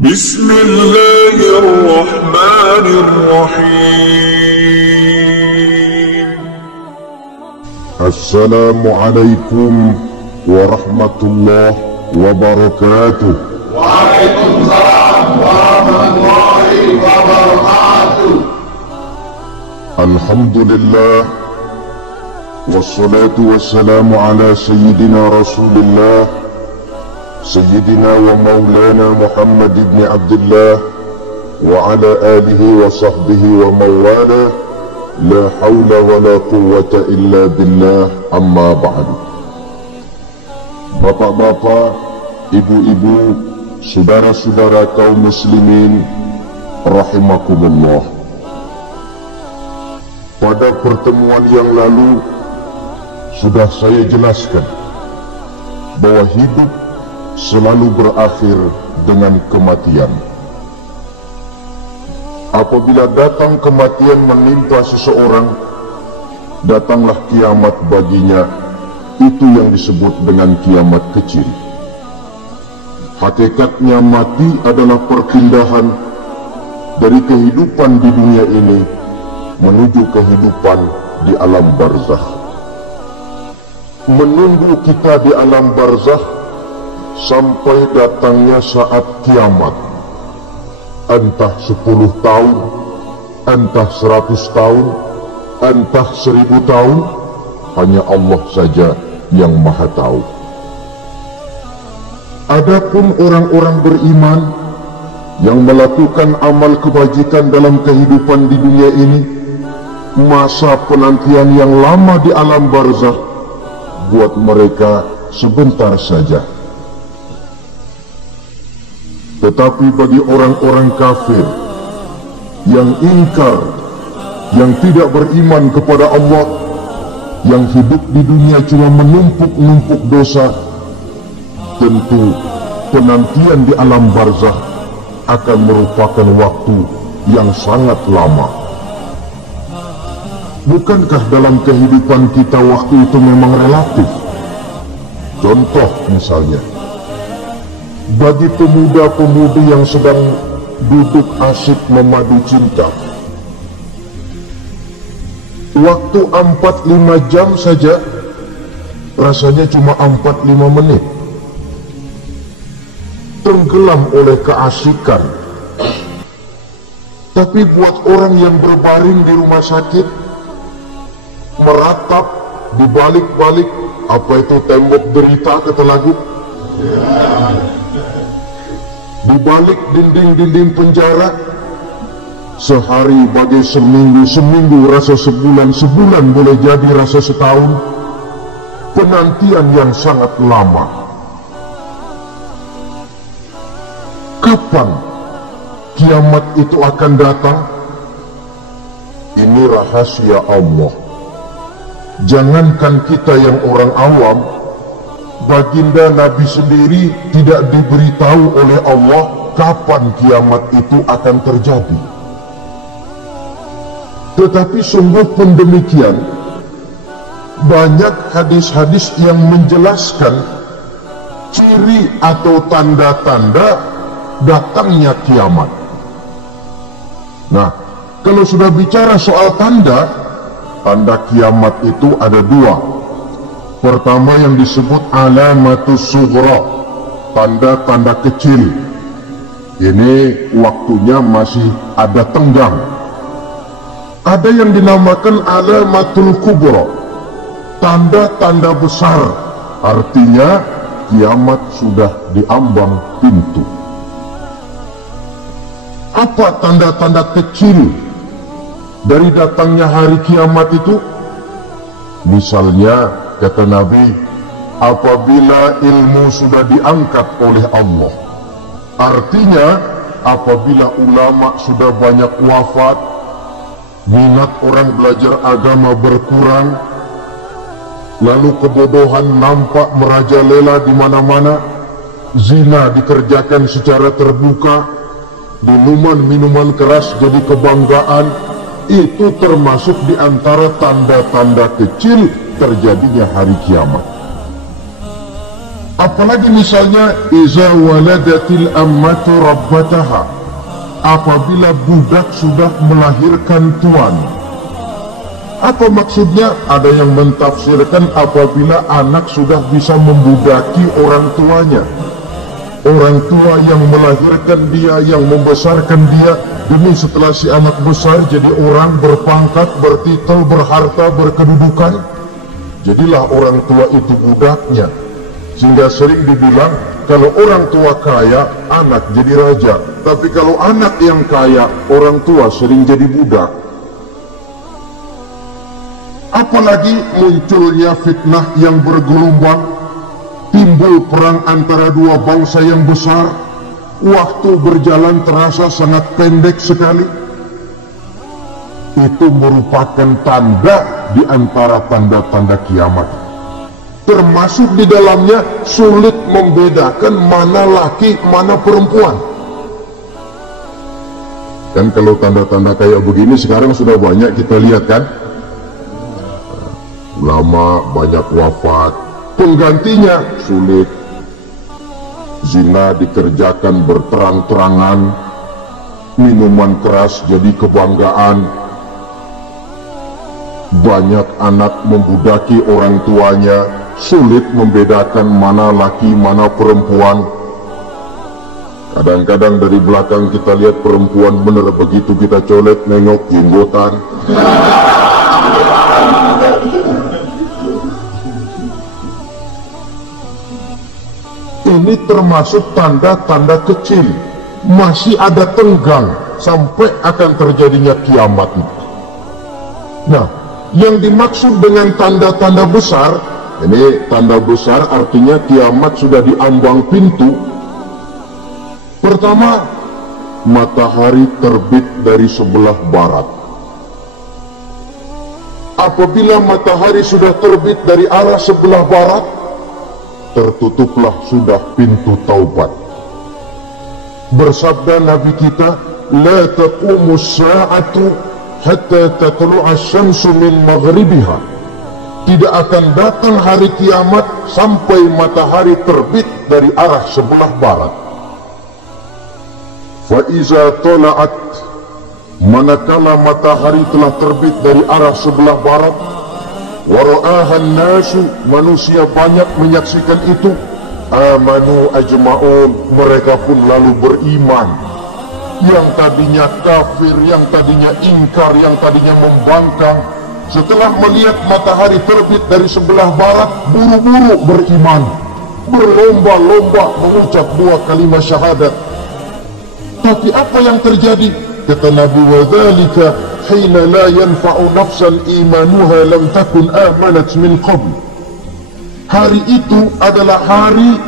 بسم الله الرحمن الرحيم. السلام عليكم ورحمة الله وبركاته. وعليكم السلام ورحمة الله وبركاته. الحمد لله والصلاة والسلام على سيدنا رسول الله سيدنا ومولانا محمد بن عبد الله وعلى آله وصحبه ومواله لا حول ولا قوة إلا بالله. أما بعد. Bapak-bapak, ibu-ibu, saudara-saudara kaum muslimin rahimakumullah. Pada pertemuan yang lalu sudah saya jelaskan bahwa hidup selalu berakhir dengan kematian. Apabila datang kematian menimpa seseorang, datanglah kiamat baginya. Itu yang disebut dengan kiamat kecil. Hakikatnya mati adalah perpindahan dari kehidupan di dunia ini menuju kehidupan di alam barzakh. Menunggu kita di alam barzakh sampai datangnya saat kiamat. Entah 10 tahun, entah 100 tahun, entah 1000 tahun, hanya Allah saja yang maha tahu. Adapun orang-orang beriman yang melakukan amal kebajikan dalam kehidupan di dunia ini, masa penantian yang lama di alam barzakh buat mereka sebentar saja. Tetapi bagi orang-orang kafir yang ingkar, yang tidak beriman kepada Allah, yang hidup di dunia cuma menumpuk-numpuk dosa, tentu penantian di alam barzakh akan merupakan waktu yang sangat lama. Bukankah dalam kehidupan kita waktu itu memang relatif? Contoh misalnya, bagi pemuda-pemudi yang sedang duduk asyik memadu cinta, waktu 4-5 jam saja rasanya cuma 4-5 menit. Tenggelam oleh keasikan. Tapi buat orang yang berbaring di rumah sakit, meratap di balik-balik apa itu tembok derita kata lagu, di balik dinding-dinding penjara, sehari bagai seminggu, seminggu rasa sebulan, sebulan boleh jadi rasa setahun. Penantian yang sangat lama. Kapan kiamat itu akan datang? Ini rahasia Allah. Jangankan kita yang orang awam, baginda Nabi sendiri tidak diberitahu oleh Allah kapan kiamat itu akan terjadi. Tetapi sungguh pun demikian, banyak hadis-hadis yang menjelaskan ciri atau tanda-tanda datangnya kiamat. Nah, kalau sudah bicara soal tanda kiamat itu ada dua. Pertama yang disebut alamatus sughra, tanda-tanda kecil. Ini waktunya masih ada tenggang. Ada yang dinamakan alamatul kubra, tanda-tanda besar, artinya kiamat sudah diambang pintu. Apa tanda-tanda kecil dari datangnya hari kiamat itu? Misalnya, kata Nabi, apabila ilmu sudah diangkat oleh Allah, artinya apabila ulama sudah banyak wafat, minat orang belajar agama berkurang, lalu kebodohan nampak merajalela di mana-mana, zina dikerjakan secara terbuka, minuman-minuman keras jadi kebanggaan, itu termasuk di antara tanda-tanda kecil terjadinya hari kiamat. Apalagi misalnya iza waladatil ammatu rabbataha, apabila budak sudah melahirkan tuan. Apa maksudnya? Ada yang mentafsirkan apabila anak sudah bisa membudaki orang tuanya. Orang tua yang melahirkan dia, yang membesarkan dia, demi setelah si anak besar jadi orang berpangkat, bertitel, berharta, berkedudukan, jadilah orang tua itu budaknya. Sehingga sering dibilang, kalau orang tua kaya, anak jadi raja. Tapi kalau anak yang kaya, orang tua sering jadi budak. Apalagi munculnya fitnah yang bergelombang, timbul perang antara dua bangsa yang besar, waktu berjalan terasa sangat pendek sekali. Itu merupakan tanda di antara tanda-tanda kiamat. Termasuk di dalamnya sulit membedakan mana laki, mana perempuan. Dan kalau tanda-tanda kayak begini sekarang sudah banyak kita lihat kan? Ulama banyak wafat, penggantinya sulit. Zina dikerjakan berterang-terangan, minuman keras jadi kebanggaan. Banyak anak membudaki orang tuanya, sulit membedakan mana laki mana perempuan. Kadang-kadang dari belakang kita lihat perempuan bener, begitu kita colek nengok jenggotan. Ini termasuk tanda-tanda kecil, masih ada tenggang sampai akan terjadinya kiamat. Nah, yang dimaksud dengan tanda-tanda besar, ini tanda besar artinya kiamat sudah di ambang pintu. Pertama, matahari terbit dari sebelah barat. Apabila matahari sudah terbit dari arah sebelah barat, tertutuplah sudah pintu taubat. Bersabda Nabi kita, la taqumus sa'atu hatta tatlu'a syamsu min maghribiha. Tidak akan datang hari kiamat sampai matahari terbit dari arah sebelah barat. Fa iza tala'at, manakala matahari telah terbit dari arah sebelah barat, wara'ahan nasu, manusia banyak menyaksikan itu, amanu ajma'un, mereka pun lalu beriman. Yang tadinya kafir, yang tadinya ingkar, yang tadinya membangkang, setelah melihat matahari terbit dari sebelah barat, buru-buru beriman, berlomba-lomba mengucap dua kalimat syahadat. Tapi apa yang terjadi? Kata Nabi, wadzalika hina la yanfa'u nafsan imanuha lam takun amanat min qabl. Hari itu adalah hari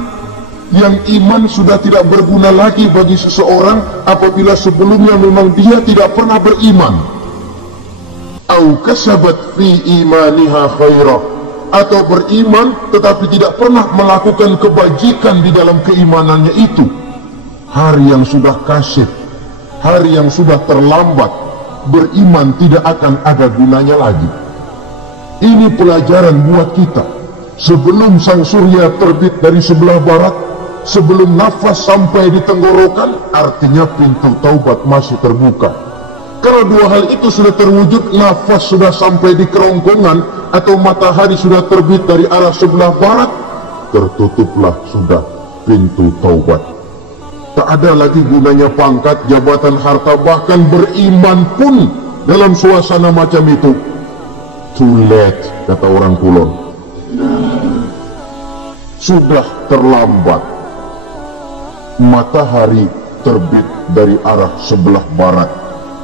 yang iman sudah tidak berguna lagi bagi seseorang apabila sebelumnya memang dia tidak pernah beriman. Au kasabat fi imaniha khairah, atau beriman tetapi tidak pernah melakukan kebajikan di dalam keimanannya itu. Hari yang sudah kasih, hari yang sudah terlambat, beriman tidak akan ada gunanya lagi. Ini pelajaran buat kita. Sebelum sang surya terbit dari sebelah barat, sebelum nafas sampai di tenggorokan, artinya pintu taubat masih terbuka. Kalau dua hal itu sudah terwujud, nafas sudah sampai di kerongkongan atau matahari sudah terbit dari arah sebelah barat, tertutuplah sudah pintu taubat. Tak ada lagi gunanya pangkat, jabatan, harta, bahkan beriman pun dalam suasana macam itu too late, kata orang Kulon. Sudah terlambat. Matahari terbit dari arah sebelah barat,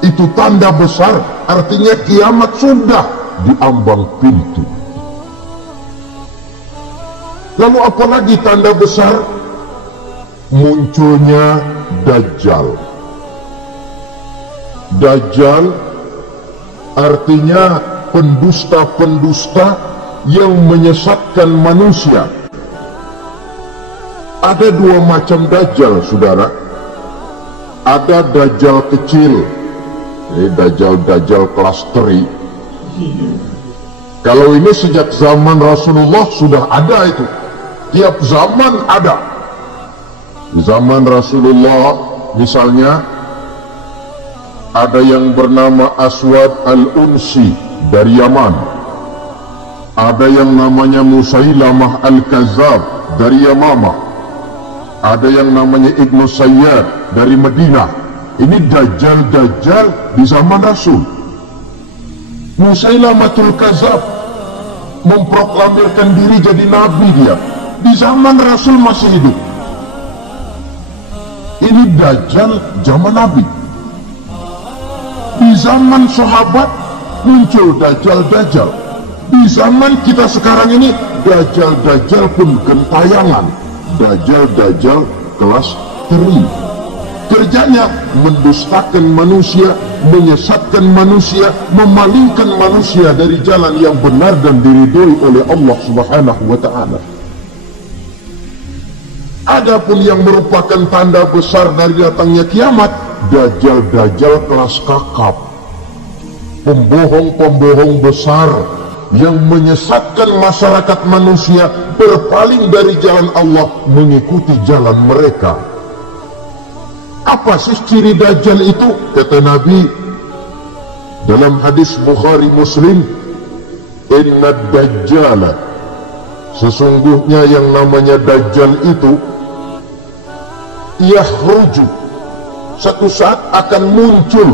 itu tanda besar, artinya kiamat sudah di ambang pintu. Lalu apalagi tanda besar? Munculnya Dajjal. Dajjal artinya pendusta-pendusta yang menyesatkan manusia. Ada dua macam Dajjal, saudara. Ada Dajjal kecil, ini Dajjal kelas 3. Kalau ini sejak zaman Rasulullah sudah ada itu. tiap zaman ada. Di zaman Rasulullah misalnya ada yang bernama Aswad al-Unsi dari Yaman, ada yang namanya Musailamah al-Kazzab dari Yamamah, ada yang namanya Ibnu Sayyad dari Madinah. Ini dajjal-dajjal di zaman Rasul. Musailamatul Kazzab memproklamirkan diri jadi nabi, dia di zaman Rasul masih hidup. Ini dajjal zaman Nabi. Di zaman sahabat muncul dajjal-dajjal. Di zaman kita sekarang ini dajjal-dajjal pun gentayangan. Dajjal-dajjal kelas teri. Kerjanya mendustakan manusia, menyesatkan manusia, memalingkan manusia dari jalan yang benar dan diridhoi oleh Allah Subhanahu wa ta'ala. Adapun yang merupakan tanda besar dari datangnya kiamat, dajjal-dajjal kelas kakap, pembohong-pembohong besar yang menyesatkan masyarakat manusia berpaling dari jalan Allah mengikuti jalan mereka. Apa sih ciri dajjal itu? Kata Nabi dalam hadis Bukhari Muslim, inna dajjala, sesungguhnya yang namanya dajjal itu yakhruju, satu saat akan muncul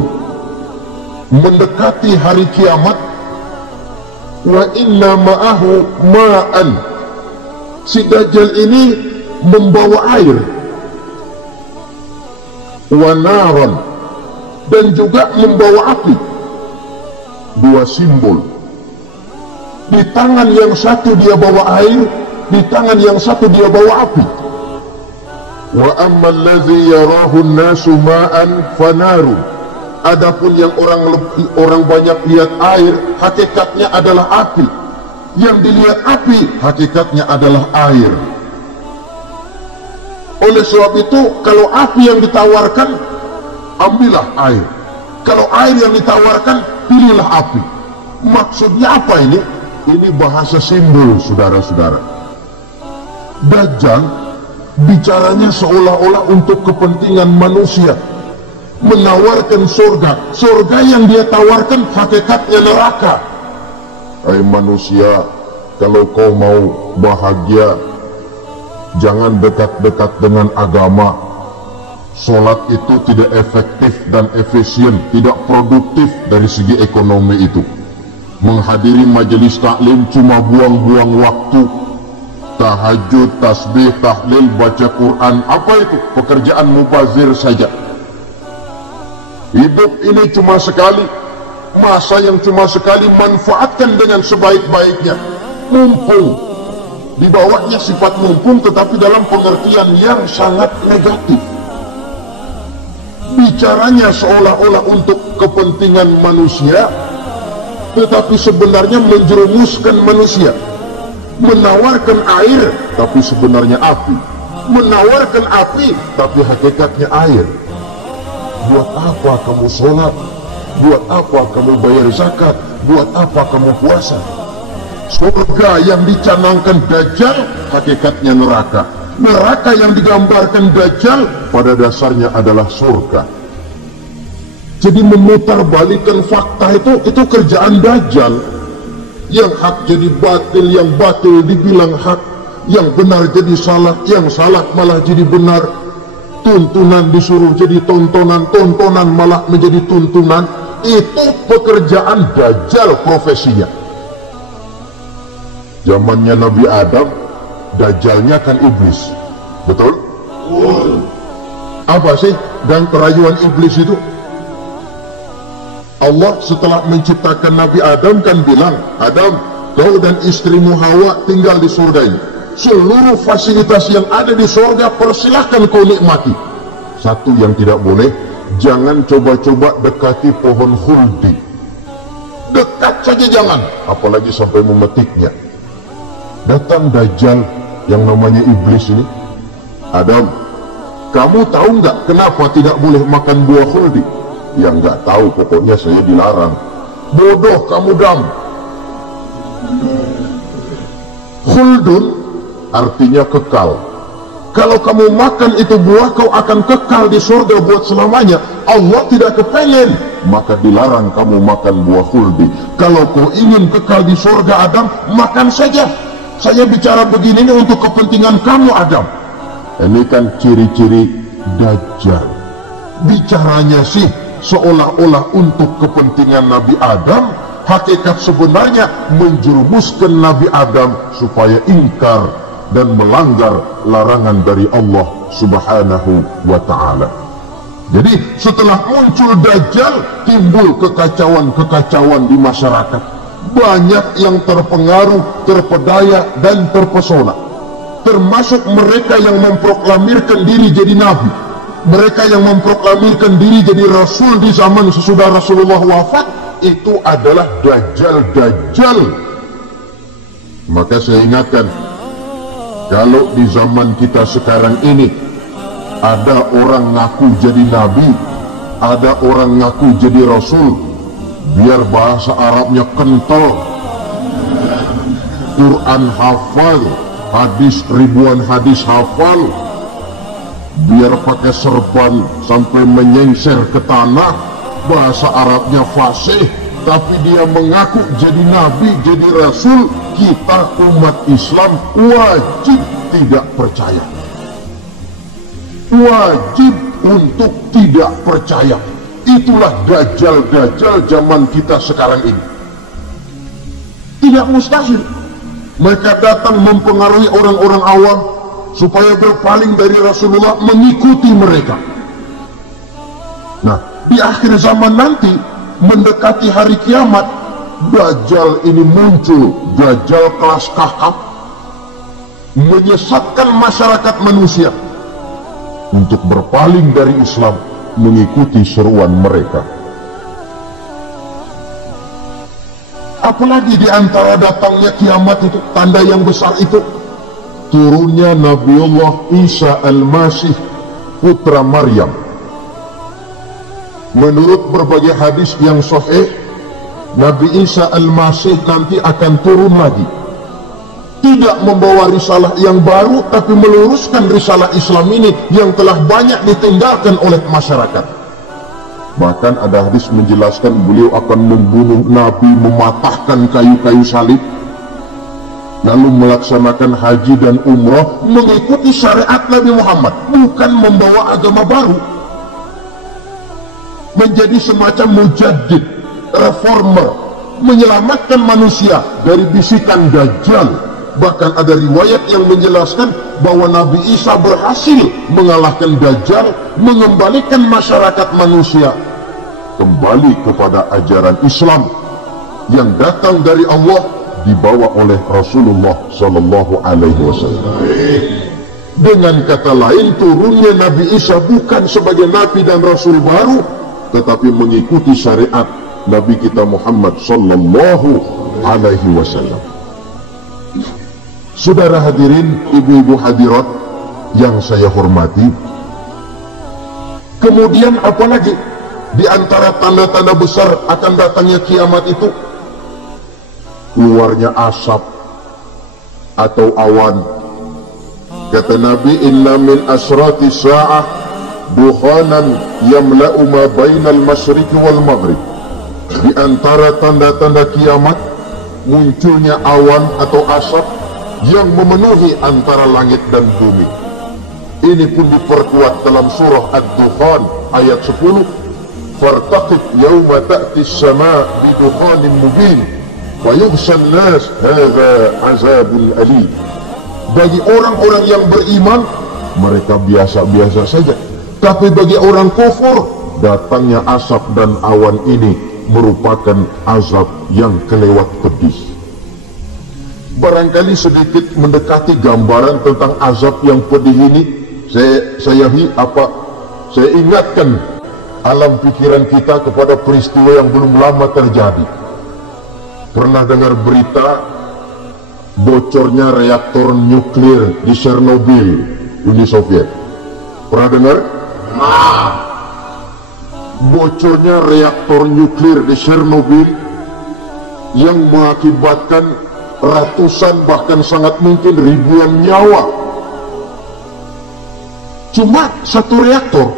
mendekati hari kiamat, wa inna ma'ahu ma'an, si dajjal ini membawa air, wa naran, dan juga membawa api. Dua simbol, di tangan yang satu dia bawa air, di tangan yang satu dia bawa api. Wa amma alladhi yarahu an-nasu ma'an fanarun, adapun yang orang banyak lihat air, hakikatnya adalah api. Yang dilihat api, hakikatnya adalah air. Oleh sebab itu, kalau api yang ditawarkan, ambillah air. Kalau air yang ditawarkan, pilihlah api. Maksudnya apa ini? Ini bahasa simbol, saudara-saudara. Dajjal bicaranya seolah-olah untuk kepentingan manusia, menawarkan surga. Surga yang dia tawarkan hakikatnya neraka. Hai manusia, kalau kau mau bahagia, jangan dekat-dekat dengan agama. Sholat itu tidak efektif dan efisien, tidak produktif dari segi ekonomi itu. Menghadiri majelis taklim cuma buang-buang waktu. Tahajud, tasbih, tahlil, baca Quran, apa itu? Pekerjaan mubazir saja. Hidup ini cuma sekali, masa yang cuma sekali, manfaatkan dengan sebaik-baiknya. Mumpung, dibawanya sifat mumpung tetapi dalam pengertian yang sangat negatif. Bicaranya seolah-olah untuk kepentingan manusia, tetapi sebenarnya menjerumuskan manusia. Menawarkan air, tapi sebenarnya api. Menawarkan api, tapi hakikatnya air. Buat apa kamu sholat? Buat apa kamu bayar zakat? Buat apa kamu puasa? Surga yang dicanangkan Dajjal, hakikatnya neraka. Neraka yang digambarkan Dajjal, pada dasarnya adalah surga. Jadi memutarbalikkan fakta itu kerjaan Dajjal. Yang hak jadi batil, yang batil dibilang hak, yang benar jadi salah, yang salah malah jadi benar. Tuntunan disuruh jadi tontonan, tontonan malah menjadi tuntunan. Itu pekerjaan Dajjal profesinya. Zamannya Nabi Adam, Dajjalnya kan iblis. Betul? Apa sih dan kerayuan iblis itu? Allah setelah menciptakan Nabi Adam kan bilang, Adam, kau dan istrimu Hawa tinggal di surga ini. Seluruh fasilitas yang ada di surga persilahkan kau nikmati. Satu yang tidak boleh, jangan coba-coba dekati pohon khuldi. Dekat saja jangan, apalagi sampai memetiknya. Datang Dajjal yang namanya iblis ini. Adam, kamu tahu nggak kenapa tidak boleh makan buah khuldi? Ya nggak tahu, pokoknya saya dilarang. Bodoh kamu, Dam. Khuldun artinya kekal. Kalau kamu makan itu buah, kau akan kekal di surga buat selamanya. Allah tidak kepengen, maka dilarang kamu makan buah khuldi. Kalau kau ingin kekal di surga Adam, makan saja. Saya bicara begini ini untuk kepentingan kamu Adam. Ini kan ciri-ciri Dajjal. Bicaranya sih seolah-olah untuk kepentingan Nabi Adam, hakikat sebenarnya menjerumuskan Nabi Adam supaya ingkar dan melanggar larangan dari Allah Subhanahu wa ta'ala. Jadi setelah muncul Dajjal, timbul kekacauan-kekacauan di masyarakat. Banyak yang terpengaruh, terpedaya dan terpesona, termasuk mereka yang memproklamirkan diri jadi nabi, mereka yang memproklamirkan diri jadi rasul di zaman sesudah Rasulullah wafat. Itu adalah Dajjal. Maka saya ingatkan, kalau di zaman kita sekarang ini ada orang ngaku jadi nabi, ada orang ngaku jadi rasul, biar bahasa Arabnya kental, Quran hafal, hadis ribuan hadis hafal, biar pakai serban sampai menyengser ke tanah, bahasa Arabnya fasih, tapi dia mengaku jadi nabi, jadi rasul, kita umat Islam wajib tidak percaya. Wajib untuk tidak percaya. Itulah Dajjal zaman kita sekarang ini. Tidak mustahil mereka datang mempengaruhi orang-orang awam supaya berpaling dari Rasulullah, mengikuti mereka. Nah, di akhir zaman nanti, mendekati hari kiamat, Dajjal ini muncul, Dajjal kelas kakap, menyesatkan masyarakat manusia untuk berpaling dari Islam, mengikuti seruan mereka. Apalagi di antara datangnya kiamat itu, tanda yang besar itu, turunnya Nabiullah Isa Al-Masih, putra Maryam. Menurut berbagai hadis yang sahih, Nabi Isa Al-Masih nanti akan turun lagi, tidak membawa risalah yang baru, tapi meluruskan risalah Islam ini yang telah banyak ditinggalkan oleh masyarakat. Bahkan ada hadis menjelaskan beliau akan membunuh Nabi, mematahkan kayu-kayu salib, lalu melaksanakan haji dan umrah mengikuti syariat Nabi Muhammad, bukan membawa agama baru. Menjadi semacam mujaddid, reformer, menyelamatkan manusia dari bisikan Dajjal. Bahkan ada riwayat yang menjelaskan bahwa Nabi Isa berhasil mengalahkan Dajjal, mengembalikan masyarakat manusia kembali kepada ajaran Islam yang datang dari Allah, dibawa oleh Rasulullah Sallallahu Alaihi Wasallam. Dengan kata lain, turunnya Nabi Isa bukan sebagai Nabi dan Rasul baru, tetapi mengikuti syariat Nabi kita Muhammad Sallallahu Alaihi Wasallam. Saudara hadirin, ibu-ibu hadirat yang saya hormati, kemudian apalagi di antara tanda-tanda besar akan datangnya kiamat itu? Keluarnya asap atau awan. Kata Nabi, inna min asrati sa'ah dukhanan yamla'u ma bainal masyriqi wal maghrib. Di antara tanda-tanda kiamat, munculnya awan atau asap yang memenuhi antara langit dan bumi. Ini pun diperkuat dalam surah Ad-Dukhan ayat 10, fartaqib yawma ta'ti as-sama' bidukhanin mubin wa yughshan nas hadza azabun alim. Bagi orang-orang yang beriman, mereka biasa-biasa saja, tapi bagi orang kufur, datangnya asap dan awan ini merupakan azab yang kelewat pedih. Barangkali sedikit mendekati gambaran tentang azab yang pedih ini, saya ingatkan alam pikiran kita kepada peristiwa yang belum lama terjadi. Pernah dengar berita bocornya reaktor nuklir di Chernobyl, Uni Soviet? Pernah dengar? Bocornya reaktor nuklir di Chernobyl yang mengakibatkan ratusan bahkan sangat mungkin ribuan nyawa. Cuma satu reaktor.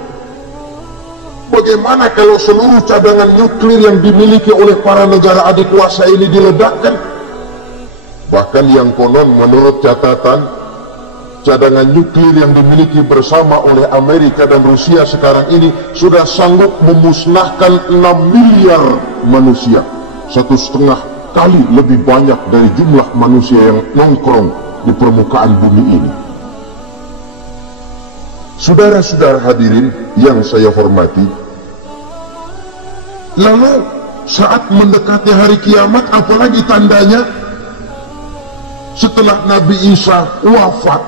Bagaimana kalau seluruh cadangan nuklir yang dimiliki oleh para negara adikuasa ini diledakkan? Bahkan yang konon menurut catatan, cadangan nuklir yang dimiliki bersama oleh Amerika dan Rusia sekarang ini sudah sanggup memusnahkan 6 miliar manusia, 1,5 kali lebih banyak dari jumlah manusia yang nongkrong di permukaan bumi ini. Saudara-saudara hadirin yang saya hormati, lalu saat mendekati hari kiamat, apalagi tandanya? Setelah Nabi Isa wafat,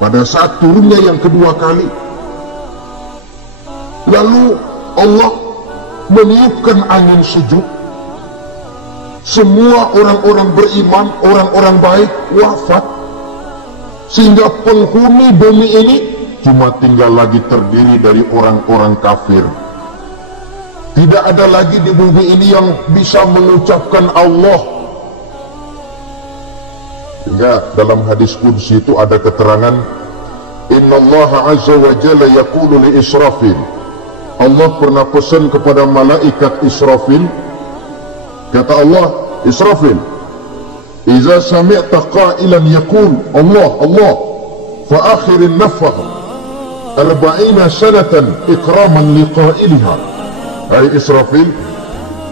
pada saat turunnya yang kedua kali, lalu Allah meniupkan angin sejuk, semua orang-orang beriman, orang-orang baik wafat, sehingga penghuni bumi ini cuma tinggal lagi terdiri dari orang-orang kafir. Tidak ada lagi di bumi ini yang bisa mengucapkan Allah. Hingga dalam hadis qudsi itu ada keterangan, Inna Allah Azza wa Jalla yaqulu li Israfil. Allah pernah pesan kepada malaikat Israfil, kata Allah, Israfil, Iza sami'ta qailan yaqul Allah Allah fa akhirin nafakh 40 sanatan ikraman liqailiha. Hai Israfil,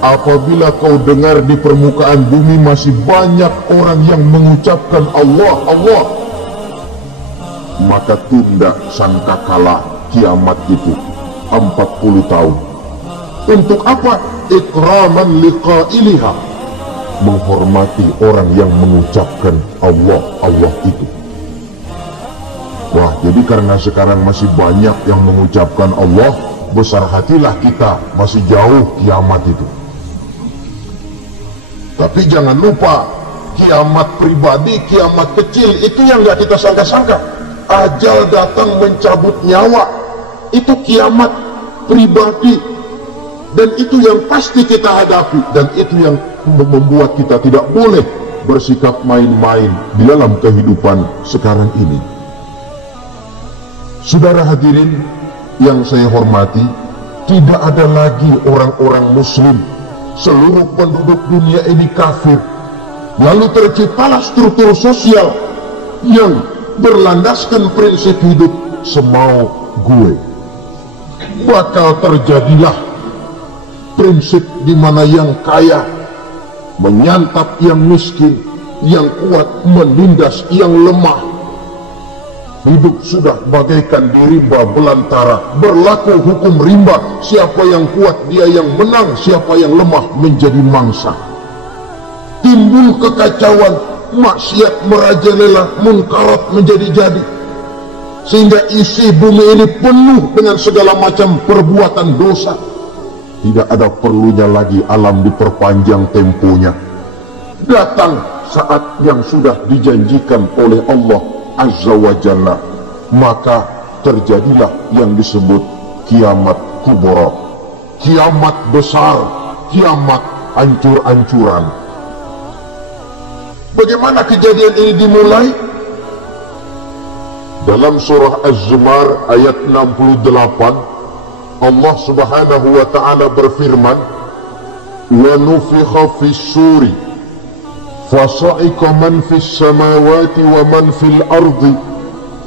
apabila kau dengar di permukaan bumi masih banyak orang yang mengucapkan Allah Allah, maka tunda sangkakala kiamat itu 40 tahun. Untuk apa? Ikraman liqailiha, menghormati orang yang mengucapkan Allah Allah itu. Wah, jadi karena sekarang masih banyak yang mengucapkan Allah, besar hatilah kita, masih jauh kiamat itu. Tapi jangan lupa, kiamat pribadi, kiamat kecil, itu yang gak kita sangka-sangka. Ajal datang mencabut nyawa, itu kiamat pribadi. Dan itu yang pasti kita hadapi, dan itu yang membuat kita tidak boleh bersikap main-main di dalam kehidupan sekarang ini. Saudara hadirin yang saya hormati, tidak ada lagi orang-orang muslim. Seluruh penduduk dunia ini kafir. Lalu terciptalah struktur sosial yang berlandaskan prinsip hidup semau gue. Bakal terjadilah prinsip di mana yang kaya menyantap yang miskin, yang kuat menindas yang lemah. Hidup sudah bagaikan di rimba belantara, berlaku hukum rimba. Siapa yang kuat dia yang menang, siapa yang lemah menjadi mangsa. Timbul kekacauan, maksiat merajalela, munkarat menjadi-jadi, sehingga isi bumi ini penuh dengan segala macam perbuatan dosa. Tidak ada perlunya lagi alam diperpanjang temponya. Datang saat yang sudah dijanjikan oleh Allah Azza wa Jalla, maka terjadilah yang disebut kiamat kubra, kiamat besar, kiamat hancur-hancuran. Bagaimana kejadian ini dimulai? Dalam surah Az-Zumar ayat 68, Allah Subhanahu wa ta'ala berfirman, wa nufikha fis suri fasa'iqa man fis samawati wa man fil ardi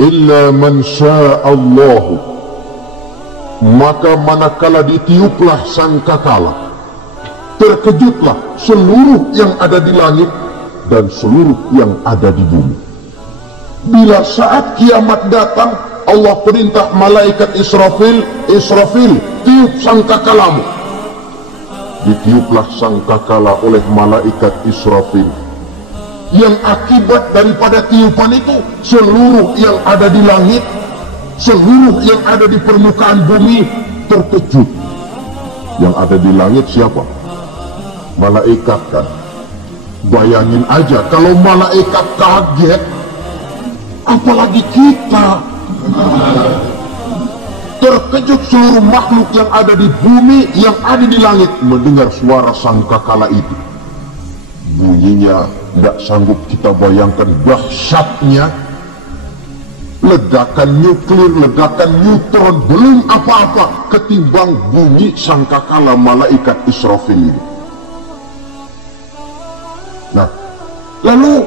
illa man sya'allahu. Maka manakala ditiuplah sangkakala, terkejutlah seluruh yang ada di langit dan seluruh yang ada di bumi. Bila saat kiamat datang, Allah perintah malaikat Israfil, Israfil, tiup sangkakalamu. Ditiuplah sangkakala oleh malaikat Israfil. Yang akibat daripada tiupan itu, seluruh yang ada di langit, seluruh yang ada di permukaan bumi terkejut. Yang ada di langit siapa? Malaikat kan. Bayangin aja kalau malaikat kaget, apalagi kita. Terkejut seluruh makhluk yang ada di bumi, yang ada di langit mendengar suara sangkakala itu. Bunyinya tidak sanggup kita bayangkan dahsyatnya. Ledakan nuklir, ledakan neutron belum apa-apa ketimbang bunyi sangkakala malaikat Israfil ini. Nah, lalu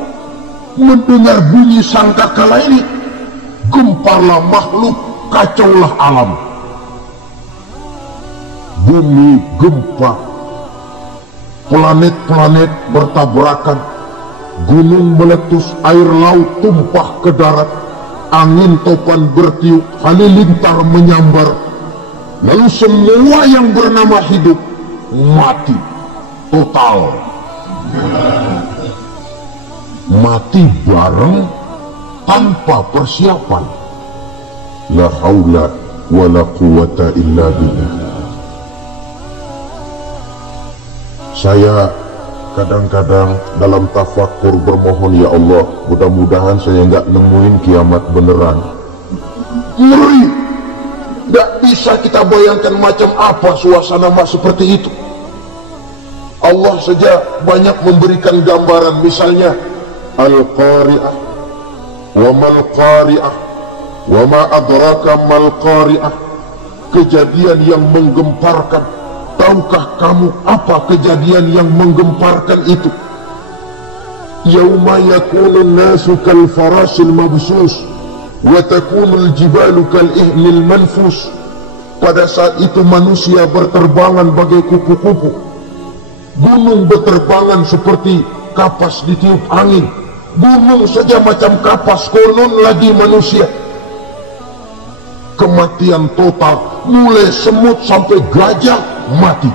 mendengar bunyi sangkakala ini, gemparlah makhluk, kacaulah alam. Bumi gempa, planet-planet bertabrakan, gunung meletus, air laut tumpah ke darat, angin topan bertiup, halilintar menyambar, lalu semua yang bernama hidup mati total. Mati bareng tanpa persiapan. La haula wa la quwata illa billah. Saya kadang-kadang dalam tafakur bermohon, ya Allah, mudah-mudahan saya nggak nemuin kiamat beneran. Ngeri, nggak bisa kita bayangkan macam apa suasana seperti itu. Allah saja banyak memberikan gambaran, misalnya Al-Qari'ah, wa mal Qari'ah, wa ma adraka mal Qari'ah. Kejadian yang menggemparkan. Tahukah kamu apa kejadian yang menggemparkan itu? Yauma yakunun nasu kal farasil mabsus wa takunul jibalu kal ihnil manfus. Pada saat itu manusia berterbangan bagai kupu-kupu, gunung berterbangan seperti kapas ditiup angin. Gunung saja macam kapas, konon lagi manusia. Kematian total, mulai semut sampai gajah mati,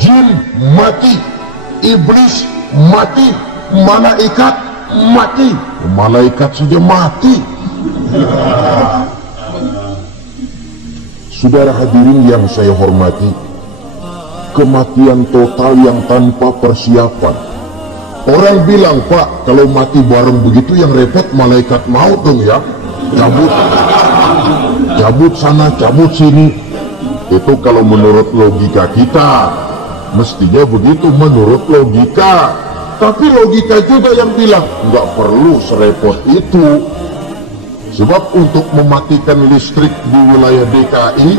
jin mati, iblis mati, malaikat mati. Malaikat saja mati. Saudara hadirin yang saya hormati, kematian total yang tanpa persiapan. Orang bilang, Pak, kalau mati bareng begitu yang repot malaikat maut dong ya, cabut sana, cabut sini. Itu kalau menurut logika kita, mestinya begitu menurut logika. Tapi logika juga yang bilang nggak perlu serepot itu. Sebab untuk mematikan listrik di wilayah DKI,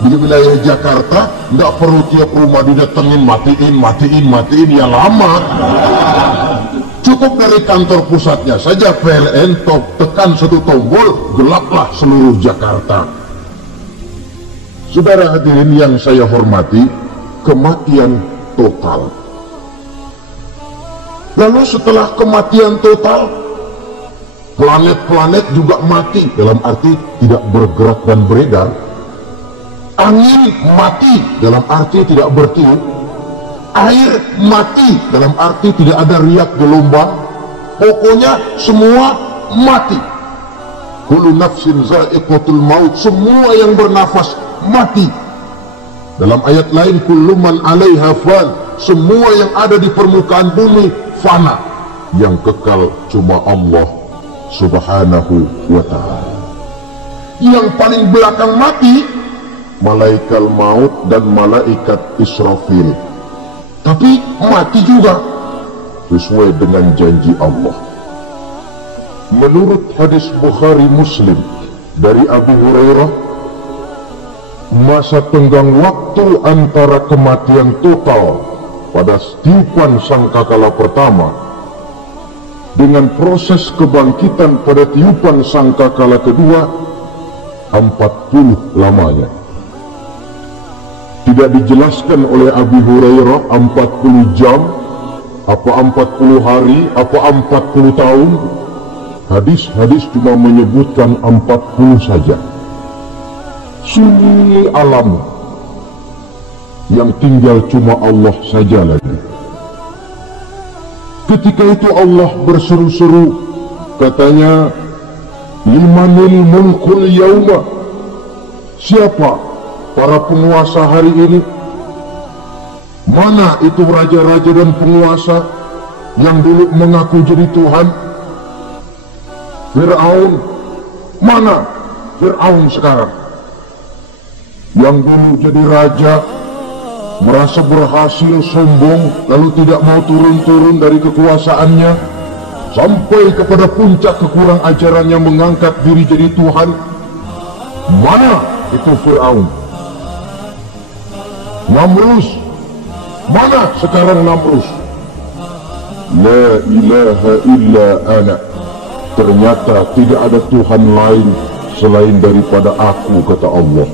di wilayah Jakarta, nggak perlu tiap rumah didatengin matiin, ya lama. Cukup dari kantor pusatnya saja PLN, tekan satu tombol, gelaplah seluruh Jakarta. Saudara hadirin yang saya hormati, kematian total. Lalu setelah kematian total, planet-planet juga mati, dalam arti tidak bergerak dan beredar. Angin mati, dalam arti tidak bertiup. Air mati, dalam arti tidak ada riak gelombang. Pokoknya semua mati. Kullu nafsin za'iqatul maut, semua yang bernafas mati. Dalam ayat lain, kullu man 'alaiha fan, semua yang ada di permukaan bumi fana. Yang kekal cuma Allah Subhanahu wa ta'ala. Yang paling belakang mati malaikat maut dan malaikat Israfil. Tapi mati juga sesuai dengan janji Allah. Menurut hadis Bukhari Muslim dari Abu Hurairah, masa tenggang waktu antara kematian total pada tiupan sangkakala pertama dengan proses kebangkitan pada tiupan sangkakala kedua 40 lamanya. Tidak dijelaskan oleh Abu Hurairah 40 jam, apa 40 hari, apa 40 tahun. Hadis-hadis cuma menyebutkan 40 saja. Sunyi alam yang tinggal cuma Allah saja lagi. Ketika itu Allah berseru-seru, katanya, limanil mulkul yauma, siapa para penguasa hari ini? Mana itu raja-raja dan penguasa yang dulu mengaku jadi Tuhan? Fir'aun, mana Fir'aun sekarang? Yang dulu jadi raja, merasa berhasil, sombong, lalu tidak mau turun-turun dari kekuasaannya, sampai kepada puncak kekurang ajarannya mengangkat diri jadi Tuhan. Mana itu Fir'aun? Namrus, mana sekarang Namrus? La ilaha illa ana. Ternyata tidak ada Tuhan lain selain daripada aku, kata Allah.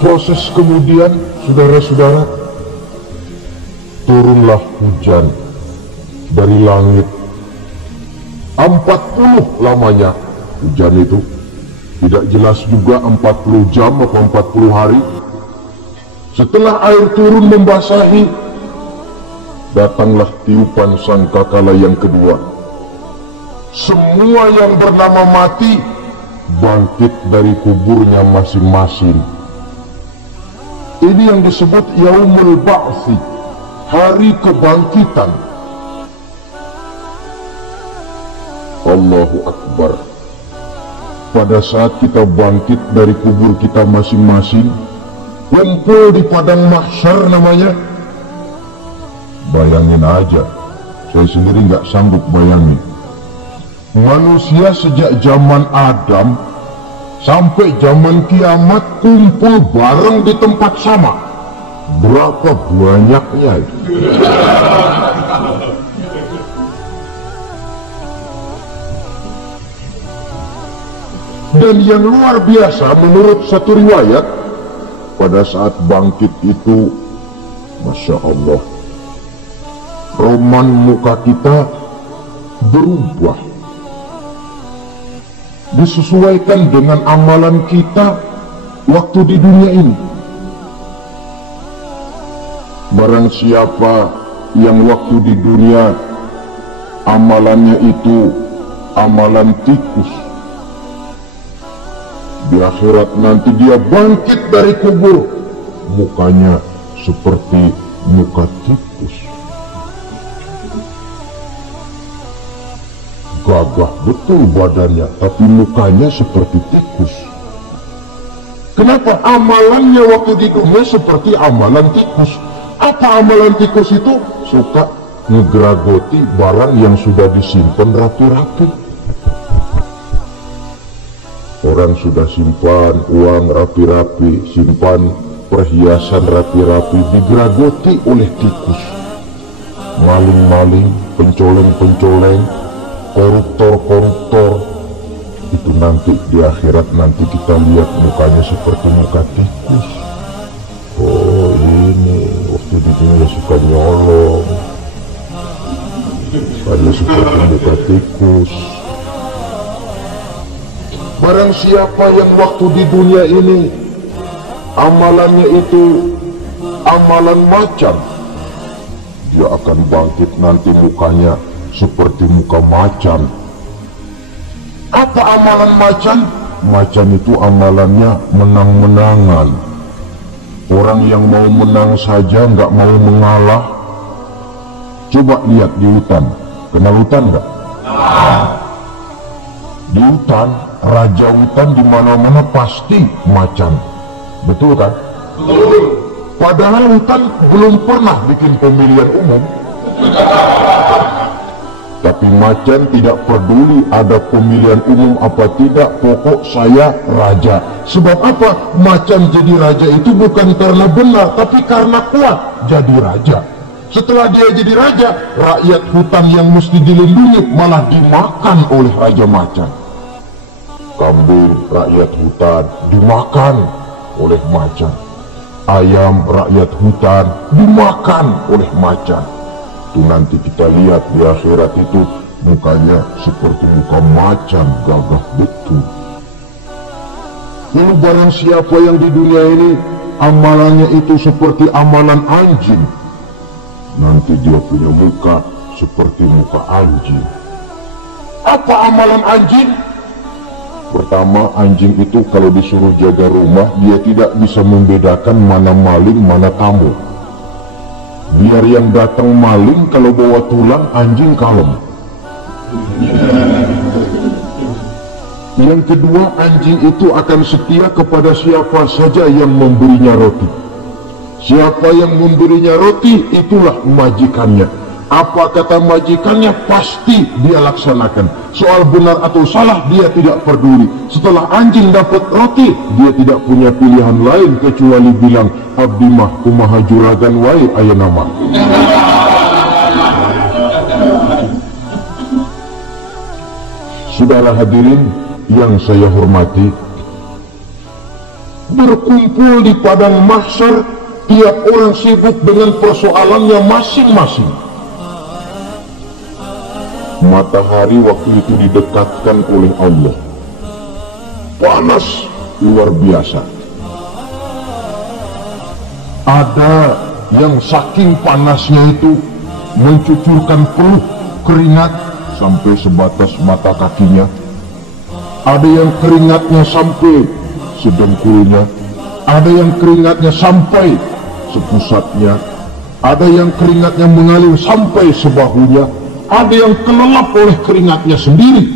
Proses kemudian, saudara-saudara, turunlah hujan dari langit. 40 lamanya hujan itu. Tidak jelas juga 40 jam atau 40 hari. Setelah air turun membasahi, datanglah tiupan sangkakala yang kedua. Semua yang bernama mati bangkit dari kuburnya masing-masing. Ini yang disebut Yaumul Ba'thi, hari kebangkitan. Allahu Akbar. Pada saat kita bangkit dari kubur kita masing-masing, kumpul di padang mahsyar namanya. Bayangin aja, saya sendiri nggak sanggup bayangin. Manusia sejak zaman Adam sampai zaman kiamat kumpul bareng di tempat sama. Berapa banyaknya itu? Dan yang luar biasa menurut satu riwayat, pada saat bangkit itu, Masya Allah, roman muka kita berubah, disesuaikan dengan amalan kita waktu di dunia ini. Barang siapa yang waktu di dunia amalannya itu amalan tikus, di akhirat nanti dia bangkit dari kubur, mukanya seperti muka tikus. Gagah betul badannya, tapi mukanya seperti tikus. Kenapa? Amalannya waktu di dunia seperti amalan tikus. Apa amalan tikus itu? Suka ngegragoti barang yang sudah disimpan rapi-rapi. Orang sudah simpan uang rapi-rapi, simpan perhiasan rapi-rapi, digragoti oleh tikus. Maling-maling, pencoleng-pencoleng, koruptor-koruptor, itu nanti di akhirat nanti kita lihat mukanya seperti muka tikus. Oh ini waktu di dunia suka nyolong, ada seperti muka tikus. Barang siapa yang waktu di dunia ini amalannya itu amalan macan, dia akan bangkit nanti mukanya seperti muka macan. Apa amalan macan? Macan itu amalannya menang-menangan. Orang yang mau menang saja nggak mau mengalah. Coba lihat di hutan, kenal hutan nggak? Di hutan, raja hutan di mana-mana pasti macan, betul kan? Betul. Padahal hutan belum pernah bikin pemilihan umum. Tapi macan tidak peduli ada pemilihan umum apa tidak, pokok saya raja. Sebab apa? Macan jadi raja itu bukan karena benar, tapi karena kuat jadi raja. Setelah dia jadi raja, rakyat hutan yang mesti dilindungi malah dimakan oleh raja macan. Kambing rakyat hutan dimakan oleh macan. Ayam rakyat hutan dimakan oleh macan. Itu nanti kita lihat di akhirat itu mukanya seperti muka macan, gagah betul. Lalu barang siapa yang di dunia ini amalannya itu seperti amalan anjing, nanti dia punya muka seperti muka anjing. Apa amalan anjing? Pertama, anjing itu kalau disuruh jaga rumah, dia tidak bisa membedakan mana maling, mana tamu. Biar yang datang maling kalau bawa tulang, anjing kalem. Yang kedua, anjing itu akan setia kepada siapa saja yang memberinya roti. Siapa yang memberinya roti, itulah majikannya. Apa kata majikannya, pasti dia laksanakan. Soal benar atau salah, dia tidak peduli. Setelah anjing dapat roti, dia tidak punya pilihan lain kecuali bilang, abdi mah kumaha juragan wae ayeuna mah. Saudara hadirin yang saya hormati, berkumpul di padang mahsyar, tiap orang sibuk dengan persoalannya masing-masing. Matahari waktu itu didekatkan oleh Allah, panas luar biasa. Ada yang saking panasnya itu mencucurkan peluh keringat sampai sebatas mata kakinya. Ada yang keringatnya sampai sedengkulnya, ada yang keringatnya sampai sepusatnya, ada yang keringatnya mengalir sampai sebahunya, ada yang kelelap oleh keringatnya sendiri,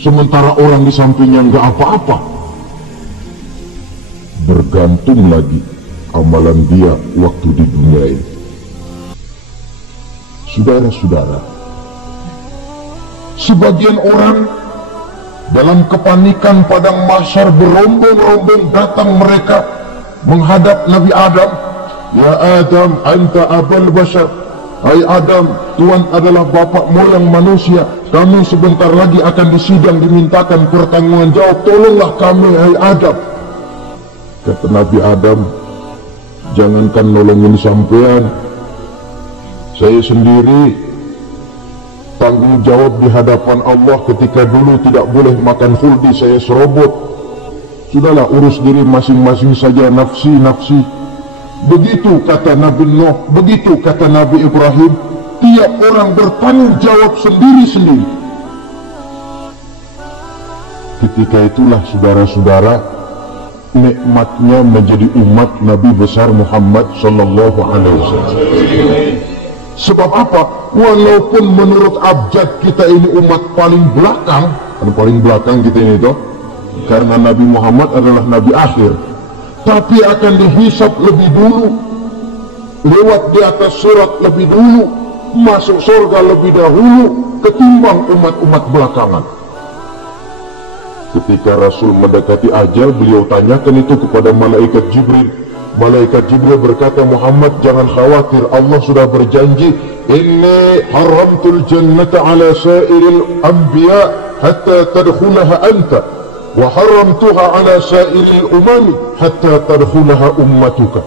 sementara orang di sampingnya nggak apa-apa. Bergantung lagi amalan dia waktu di dunia ini. Saudara-saudara, sebagian orang dalam kepanikan padang mahsyar berombong-rombong datang mereka menghadap Nabi Adam. Ya Adam, anta abal bashar. Hai Adam, Tuhan adalah bapak moyang manusia. Kami sebentar lagi akan disidang, dimintakan pertanggungan jawab. Tolonglah kami, hai Adam. Kata Nabi Adam, jangankan nolongin sampean, saya sendiri tanggung jawab di hadapan Allah ketika dulu tidak boleh makan khuldi, saya serobot. Sudahlah, urus diri masing-masing saja, nafsi. Begitu kata Nabi Nuh, begitu kata Nabi Ibrahim. Tiap orang bertanggung jawab sendiri-sendiri. Ketika itulah saudara-saudara, nikmatnya menjadi umat Nabi besar Muhammad sallallahu alaihi wasallam. Sebab apa? Walaupun menurut abjad kita ini umat paling belakang, paling belakang kita ini toh, karena Nabi Muhammad adalah Nabi akhir, tapi akan dihisap lebih dulu, lewat di atas surat lebih dulu, masuk surga lebih dahulu ketimbang umat-umat belakangan. Ketika Rasul mendekati ajal, beliau tanyakan itu kepada malaikat Jibril. Malaikat Jibril berkata, Muhammad jangan khawatir, Allah sudah berjanji, inni haramtul jannata ala sairil anbiya hatta tadkhulaha anta, wa haramtuha ala sairil umami hatta tadkhulaha ummatuka.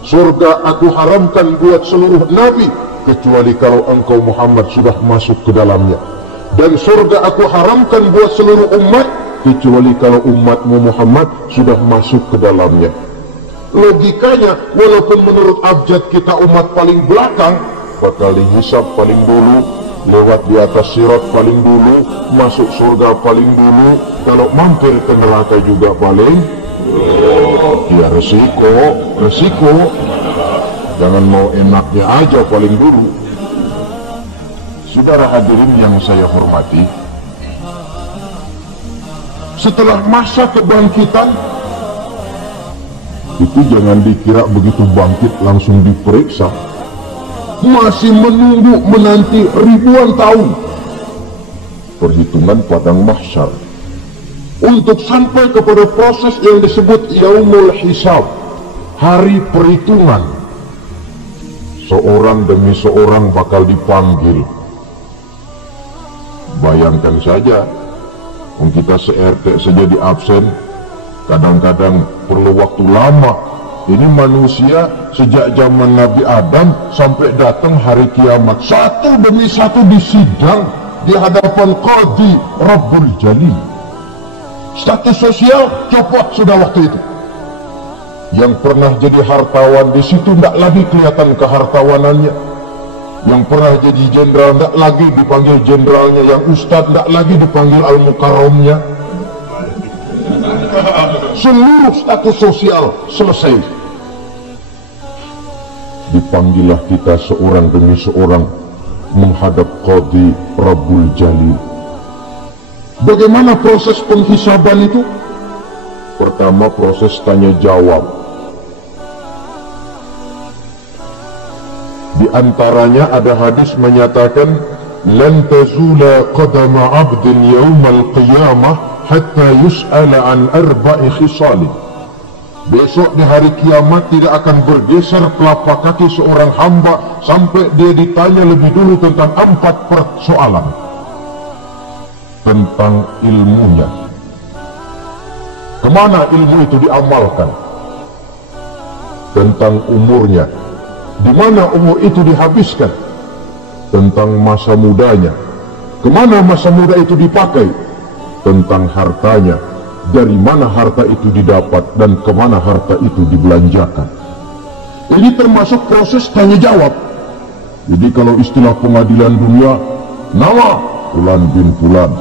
Surga aku haramkan buat seluruh nabi kecuali kalau engkau Muhammad sudah masuk ke dalamnya, dan surga aku haramkan buat seluruh umat kecuali kalau umatmu Muhammad sudah masuk ke dalamnya. Logikanya, walaupun menurut abjad kita umat paling belakang, bakal dihisab paling dulu, lewat di atas sirat paling dulu, masuk surga paling dulu, kalau mampir ke neraka juga paling ya resiko. Jangan mau enaknya aja paling dulu. Saudara hadirin yang saya hormati, setelah masa kebangkitan itu jangan dikira begitu bangkit langsung diperiksa. Masih menunggu menanti ribuan tahun perhitungan padang mahsyar untuk sampai kepada proses yang disebut yaumul hisab, hari perhitungan. Seorang demi seorang bakal dipanggil. Bayangkan saja, kita se-RT saja di absen, kadang-kadang perlu waktu lama. Ini manusia sejak zaman Nabi Adam sampai datang hari kiamat, satu demi satu disidang di hadapan Qadi Rabbul Jalil. Status sosial copot sudah waktu itu. Yang pernah jadi hartawan di situ tidak lagi kelihatan kehartawanannya. Yang pernah jadi jenderal tidak lagi dipanggil jenderalnya. Yang ustadz tidak lagi dipanggil al-mukarramnya. Seluruh status sosial selesai. Dipanggillah kita seorang demi seorang menghadap Qadi Rabbul Jalil. Bagaimana proses penghisaban itu? Pertama, proses tanya jawab. Di antaranya ada hadis menyatakan, "Lan tazula qadama 'abdin yaumal qiyamah hatta yus'ala an arba'i khisalin." Besok di hari kiamat tidak akan bergeser telapak kaki seorang hamba sampai dia ditanya lebih dulu tentang 4 persoalan. Tentang ilmunya. Kemana ilmu itu diamalkan? Tentang umurnya. Di mana umur itu dihabiskan? Tentang masa mudanya. Kemana masa muda itu dipakai? Tentang hartanya. Dari mana harta itu didapat dan kemana harta itu dibelanjakan. Ini termasuk proses tanya jawab. Jadi kalau istilah pengadilan dunia, nama Fulan bin Fulan.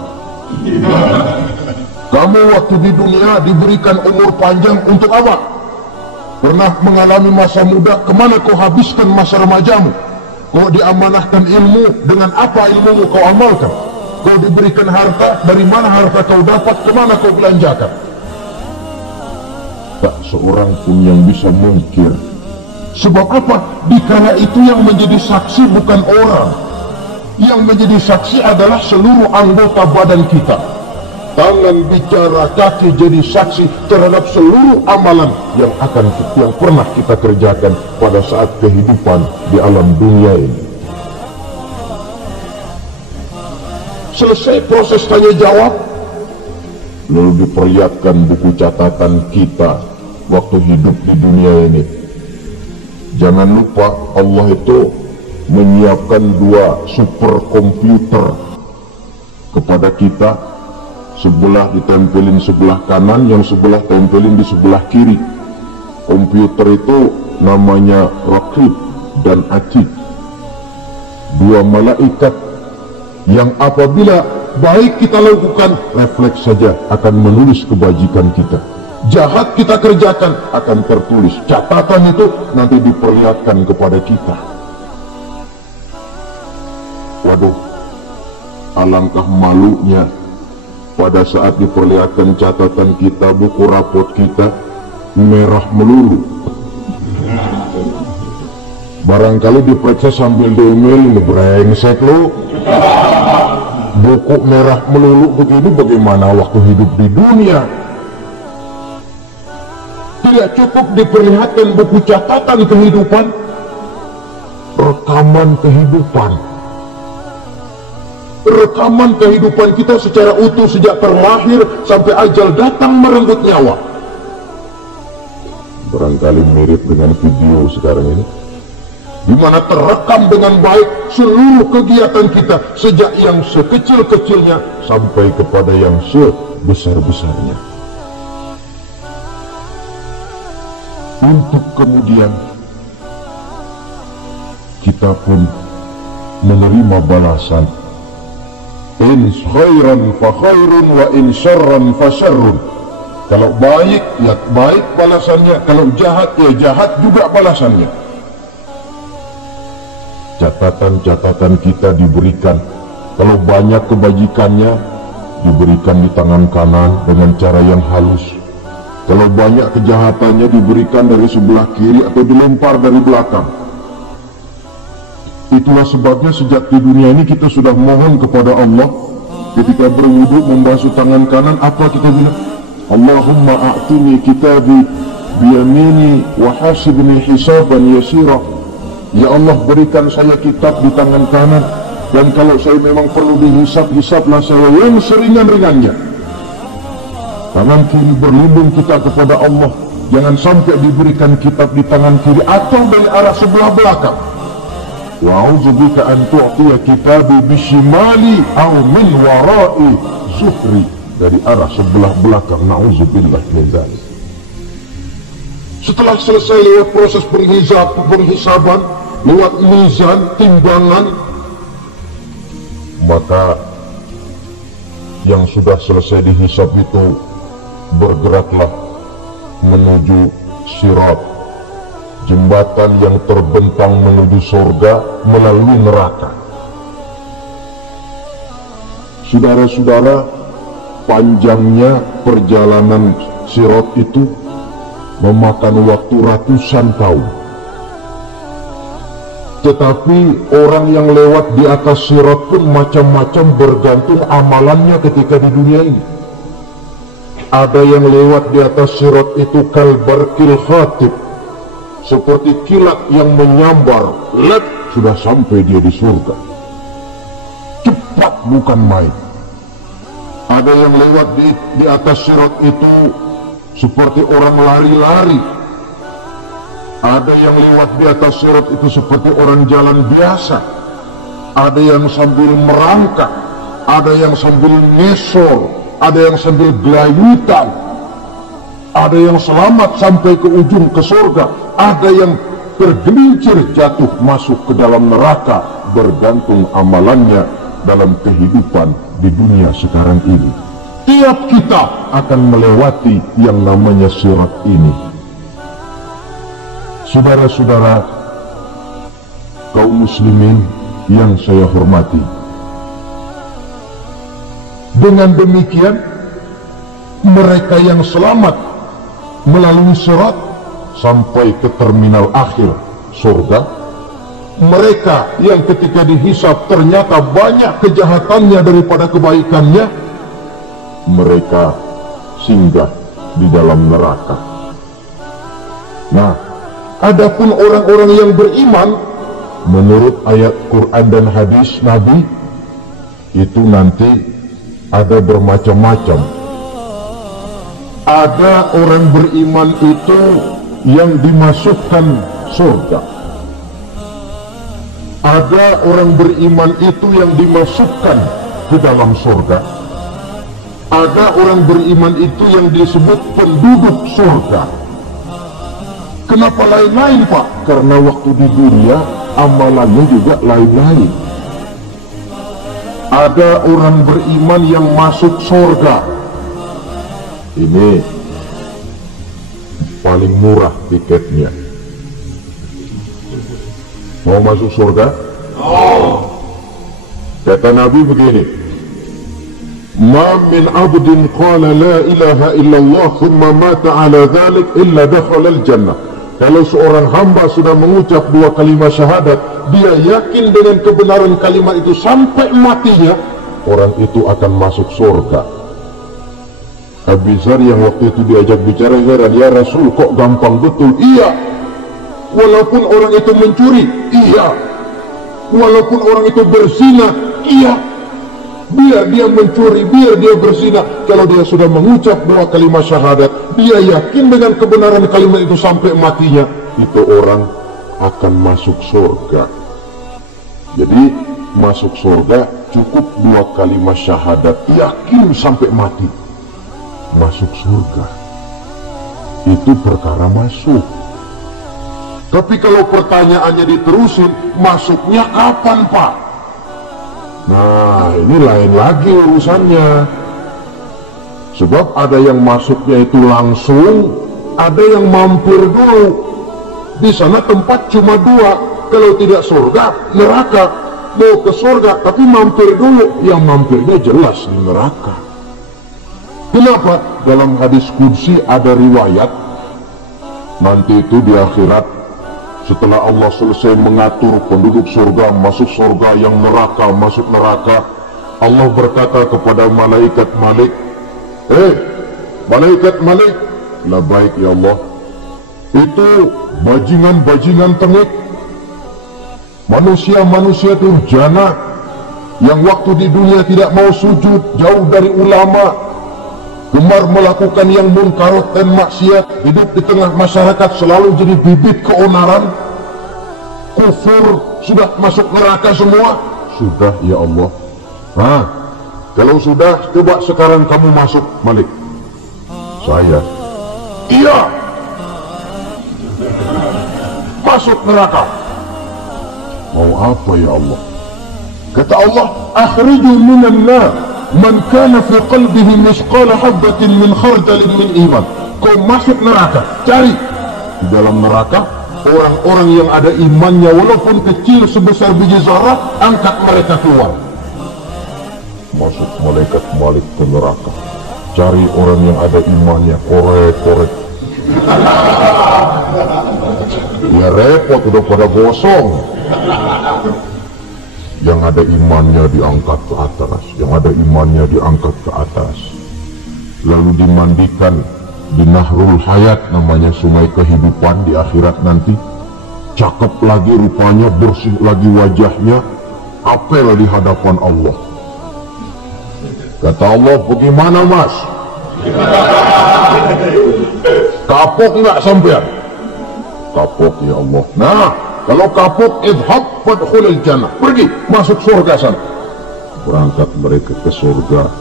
Kamu waktu di dunia diberikan umur panjang untuk apa? Pernah mengalami masa muda, kemana kau habiskan masa remajamu? Kau diamanahkan ilmu, dengan apa ilmumu kau amalkan? Kau diberikan harta, dari mana harta kau dapat, kemana kau belanjakan? Tak seorang pun yang bisa mungkir. Sebab apa? Dikala itu yang menjadi saksi bukan orang. Yang menjadi saksi adalah seluruh anggota badan kita. Tangan bicara, kaki jadi saksi terhadap seluruh amalan yang pernah kita kerjakan pada saat kehidupan di alam dunia ini. Selesai proses tanya jawab, lalu diperlihatkan buku catatan kita waktu hidup di dunia ini. Jangan lupa Allah itu menyiapkan 2 superkomputer kepada kita. Sebelah ditempelin sebelah kanan, yang sebelah tempelin di sebelah kiri. Komputer itu namanya Raqib dan Atid. 2 malaikat yang apabila baik kita lakukan, refleks saja akan menulis kebajikan kita. Jahat kita kerjakan, akan tertulis. Catatan itu nanti diperlihatkan kepada kita. Waduh, alangkah malunya pada saat diperlihatkan catatan kita, buku rapot kita merah melulu. Barangkali diperiksa sambil diomelin, brengsek lu. Buku merah melulu begini, bagaimana waktu hidup di dunia? Tidak cukup diperlihatkan buku catatan kehidupan, rekaman kehidupan. Rekaman kehidupan kita secara utuh sejak terlahir sampai ajal datang merenggut nyawa. Barangkali mirip dengan video sekarang ini, di mana terekam dengan baik seluruh kegiatan kita sejak yang sekecil-kecilnya sampai kepada yang sebesar-besarnya. Untuk kemudian kita pun menerima balasan. In khairan fa khairun wa in syarran fa syarrun. Kalau baik ya baik balasannya, kalau jahat ya jahat juga balasannya. Catatan-catatan kita diberikan. Kalau banyak kebajikannya diberikan di tangan kanan dengan cara yang halus. Kalau banyak kejahatannya diberikan dari sebelah kiri atau dilempar dari belakang. Itulah sebabnya sejak di dunia ini kita sudah mohon kepada Allah. Ketika berwudu membasuh tangan kanan, apa kita bilang? Allahumma a'tini kitabi biyamini wa hasibni hisaban yasira. Ya Allah, berikan saya kitab di tangan kanan, dan kalau saya memang perlu dihisab, hisablah saya yang seringan-ringannya. Tangan kiri berlindung kita kepada Allah, jangan sampai diberikan kitab di tangan kiri atau dari arah sebelah belakang. Wa'udzubika an tu'tiya kitabi bishimali aw min wara'i zuhri, dari arah sebelah belakang. Na'udzubillah min dzalik. Setelah selesai lewat proses penghisaban, lewat mizan, timbangan, maka yang sudah selesai dihisab itu bergeraklah menuju sirat, jembatan yang terbentang menuju surga melalui neraka. Saudara-saudara, panjangnya perjalanan Sirat itu memakan waktu ratusan tahun. Tetapi orang yang lewat di atas Sirat pun macam-macam bergantung amalannya ketika di dunia ini. Ada yang lewat di atas Sirat itu kalbarkil khatib, seperti kilat yang menyambar, sudah sampai dia di surga. Cepat bukan main. Ada yang lewat di atas Sirat itu seperti orang lari-lari. Ada yang lewat di atas Sirat itu seperti orang jalan biasa. Ada yang sambil merangkak, ada yang sambil ngesor, ada yang sambil gelayutan, ada yang selamat sampai ke ujung ke surga, ada yang tergelincir jatuh masuk ke dalam neraka, bergantung amalannya dalam kehidupan di dunia sekarang ini. Tiap kita akan melewati yang namanya Sirat ini. Saudara-saudara kaum muslimin yang saya hormati, dengan demikian mereka yang selamat melalui Sirat sampai ke terminal akhir surga, mereka yang ketika dihisab ternyata banyak kejahatannya daripada kebaikannya, mereka singgah di dalam neraka. Nah, adapun orang-orang yang beriman menurut ayat Quran dan hadis Nabi itu nanti ada bermacam-macam. Ada orang beriman itu yang dimasukkan surga. Ada orang beriman itu yang dimasukkan ke dalam surga. Ada orang beriman itu yang disebut penduduk surga. Kenapa lain-lain, Pak? Karena waktu di dunia amalannya juga lain-lain. Ada orang beriman yang masuk surga. Ini paling murah tiketnya. Mau masuk surga? Kata Nabi begini, Ma min abdin qala la ilaha illallah thumma mata ala dhalik illa dakhala al-jannah. Kalau seorang hamba sudah mengucap dua kalimat syahadat, dia yakin dengan kebenaran kalimat itu sampai matinya, orang itu akan masuk surga. Abu Dzar yang waktu itu diajak bicara, ya Rasul, kok gampang betul? Iya. Walaupun orang itu mencuri, iya. Walaupun orang itu berzina, iya. Biar dia mencuri, biar dia berzina, kalau dia sudah mengucap dua kalimat syahadat, dia yakin dengan kebenaran kalimat itu sampai matinya, itu orang akan masuk surga. Jadi masuk surga cukup dua kalimat syahadat, yakin sampai mati, masuk surga. Itu perkara masuk. Tapi kalau pertanyaannya diterusin, masuknya kapan, Pak? Nah, ini lain lagi urusannya. Sebab ada yang masuknya itu langsung, ada yang mampir dulu. Di sana tempat cuma dua, kalau tidak surga, neraka. Mau ke surga, tapi mampir dulu. Yang mampirnya jelas di neraka. Kenapa? Dalam hadis qudsi ada riwayat, nanti itu di akhirat, setelah Allah selesai mengatur penduduk surga masuk surga, yang neraka masuk neraka, Allah berkata kepada malaikat Malik, malaikat Malik, labbaik ya Allah, itu bajingan-bajingan tengik, manusia-manusia durjana yang waktu di dunia tidak mau sujud, jauh dari ulama, gemar melakukan yang munkarat dan maksiat, hidup di tengah masyarakat selalu jadi bibit keonaran, kufur, sudah masuk neraka semua. Sudah ya Allah. Nah, kalau sudah, coba sekarang kamu masuk, Malik. Saya, iya, masuk neraka. Mau apa ya Allah? Kata Allah, akhriju minan nar man kana fi qalbihi misqala habatin min khardalin min iman. Kau masuk neraka, cari di dalam neraka orang-orang yang ada imannya walaupun kecil sebesar biji zarah, angkat mereka keluar. Masuk malaikat Malik ke neraka. cari orang yang ada imannya, korek. Ya repot, udah pada gosong. Yang ada imannya diangkat ke atas, yang ada imannya diangkat ke atas, lalu dimandikan di Nahrul Hayat, namanya sungai kehidupan di akhirat nanti. Cakep lagi rupanya, bersih lagi wajahnya, apel di hadapan Allah. Kata Allah, bagaimana mas? Kapok nggak sampean? Kapok ya Allah. Nah, kalau kapok, idhab fadkhulil jannah, pergi masuk surga sana. Berangkat mereka ke surga,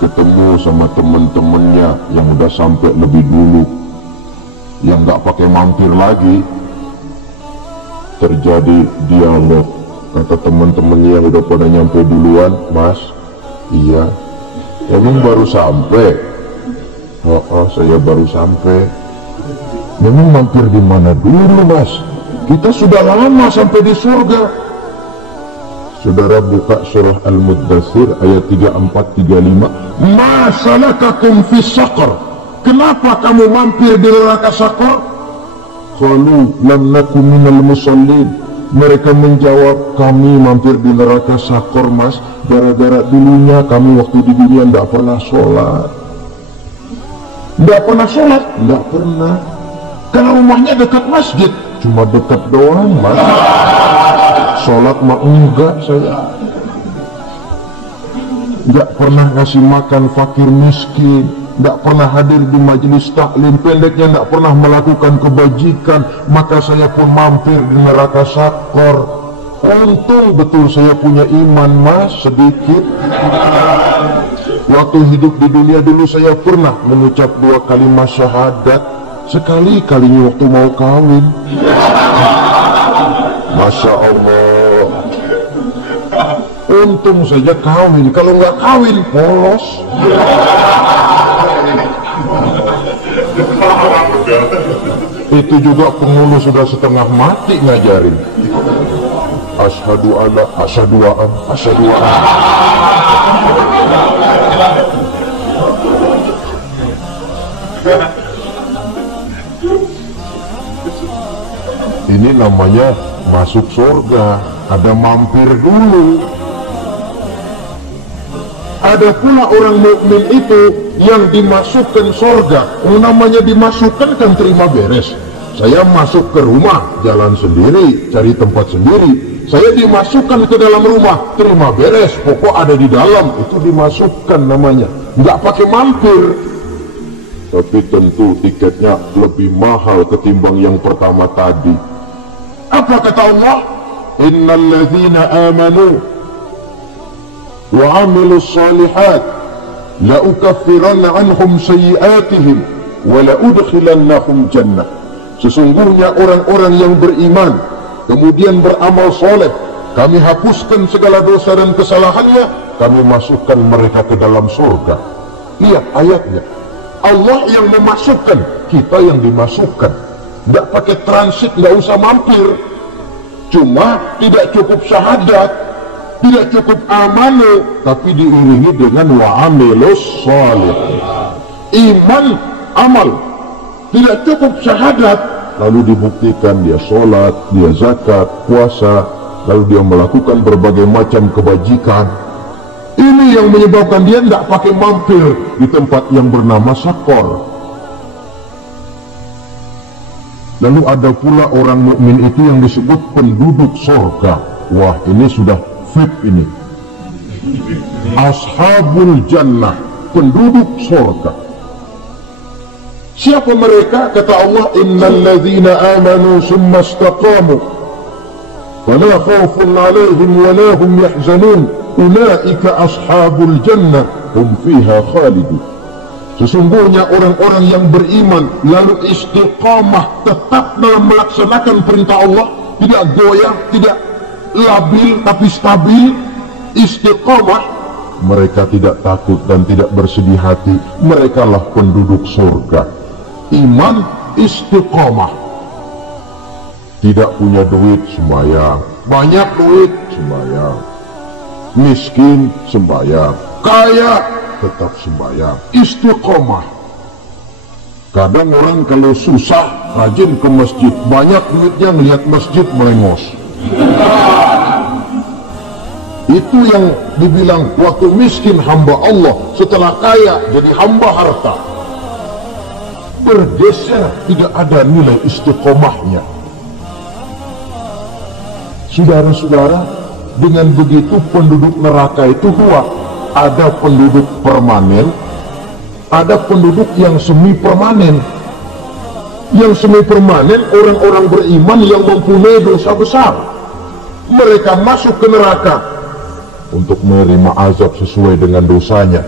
ketemu sama teman-temannya yang udah sampai lebih dulu, yang nggak pakai mampir lagi. Terjadi dialog. Kata teman-temannya yang udah pada nyampe duluan, mas, iya, emang baru sampai? Oh, saya baru sampai. Memang mampir di mana dulu mas? Kita sudah lama sampai di surga. Saudara buka surah Al-Muddathir ayat 34-35. Ma salakakum fis saqar? Kenapa kamu mampir di neraka Saqar? Qalu lam nakum minal musallin. Mereka menjawab, kami mampir di neraka Saqar mas, gara-gara dulunya kami waktu di dunia tidak pernah sholat. Tidak pernah sholat? Tidak pernah. Karena rumahnya dekat masjid, cuma dekat doang mas. Sholat mah enggak saya. Enggak pernah ngasih makan fakir miskin, enggak pernah hadir di majelis taklim, pendeknya enggak pernah melakukan kebajikan, maka saya pun mampir di neraka Saqar. Untung betul saya punya iman mas, sedikit. Waktu hidup di dunia dulu saya pernah mengucap 2 kalimat syahadat, sekali-kalinya waktu mau kawin. Masya Allah, untung saja kawin, kalau nggak kawin polos. Itu juga penghulu sudah setengah mati ngajarin. Asyhadu alla, asyhadu wa an, asyhadu wa an. Ini namanya masuk surga, ada mampir dulu. Ada pula orang mukmin itu yang dimasukkan surga. Namanya dimasukkan kan terima beres. Saya masuk ke rumah, jalan sendiri, cari tempat sendiri. Saya dimasukkan ke dalam rumah, terima beres, pokok ada di dalam, itu dimasukkan namanya. Nggak pakai mampir. Tapi tentu tiketnya lebih mahal ketimbang yang pertama tadi. Apa kata Allah? Innal ladzina amanu wa amilus salihat la ukaffiranna anhum sayyi'atihim wa la udkhilannahum jannah. Sesungguhnya orang-orang yang beriman kemudian beramal soleh, kami hapuskan segala dosa dan kesalahannya, kami masukkan mereka ke dalam surga. Lihat ayatnya, Allah yang memasukkan, kita yang dimasukkan. Tidak pakai transit, tidak usah mampir. Cuma tidak cukup syahadat, tidak cukup amanu, tapi diiringi dengan wa'amilus salih. Iman, amal, tidak cukup syahadat, lalu dibuktikan dia sholat, dia zakat, puasa, lalu dia melakukan berbagai macam kebajikan. Ini yang menyebabkan dia tidak pakai mampir di tempat yang bernama Saqar. Lalu ada pula orang mukmin itu yang disebut penduduk surga. Wah, ini sudah VIP ini. Ashabul Jannah, penduduk surga. Siapa mereka? Kata Allah, innal ladzina amanu summa istaqamu fala khaufun 'alaihim wa la hum yahzanun ulaika ashabul jannah hum fiha khalidun. Sesungguhnya orang-orang yang beriman lalu istiqamah, tetap dalam melaksanakan perintah Allah, tidak goyah, tidak labil tapi stabil, istiqamah, mereka tidak takut dan tidak bersedih hati, mereka lah penduduk surga. Iman, istiqamah. Tidak punya duit, sembahyang. Banyak duit, sembahyang. Miskin, sembahyang. Kaya, tetap sembahyang. Istiqomah. Kadang orang kalau susah rajin ke masjid, banyak duitnya ngelihat masjid melengos. Itu yang dibilang waktu miskin hamba Allah, setelah kaya jadi hamba harta. Bergeser, tidak ada nilai istiqomahnya. Saudara-saudara, dengan begitu penduduk neraka itu dua. Ada penduduk permanen, ada penduduk yang semi permanen. Yang semi permanen orang-orang beriman yang mempunyai dosa besar. Mereka masuk ke neraka untuk menerima azab sesuai dengan dosanya.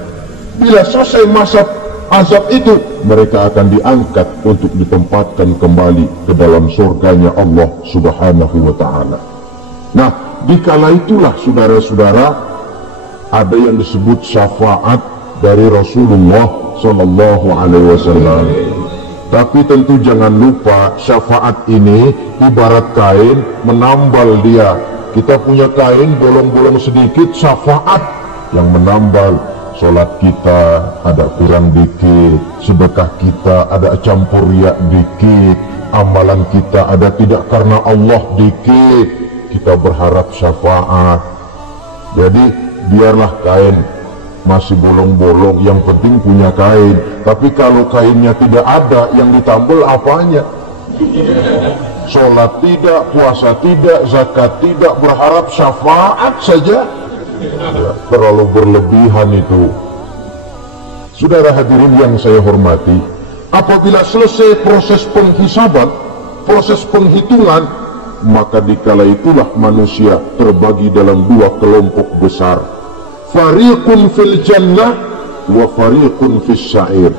Bila selesai masa azab itu, mereka akan diangkat untuk ditempatkan kembali ke dalam surganya Allah Subhanahu wa ta'ala. Nah, dikala itulah saudara-saudara, ada yang disebut syafaat dari Rasulullah Sallallahu Alaihi Wasallam. Tapi tentu jangan lupa, syafaat ini ibarat kain menambal dia. Kita punya kain bolong-bolong sedikit, syafaat yang menambal. Sholat kita ada kurang dikit, sedekah kita ada campur riak dikit, amalan kita ada tidak karena Allah dikit. Kita berharap syafaat. Jadi biarlah kain masih bolong-bolong, yang penting punya kain. Tapi kalau kainnya tidak ada, yang ditambal apanya? Sholat tidak, puasa tidak, zakat tidak, berharap syafaat saja. Ya, terlalu berlebihan itu. Saudara hadirin yang saya hormati, apabila selesai proses penghisaban, proses penghitungan, maka dikala itulah manusia terbagi dalam dua kelompok besar. Fariqun fil jannah wa fariqun fis sa'ir.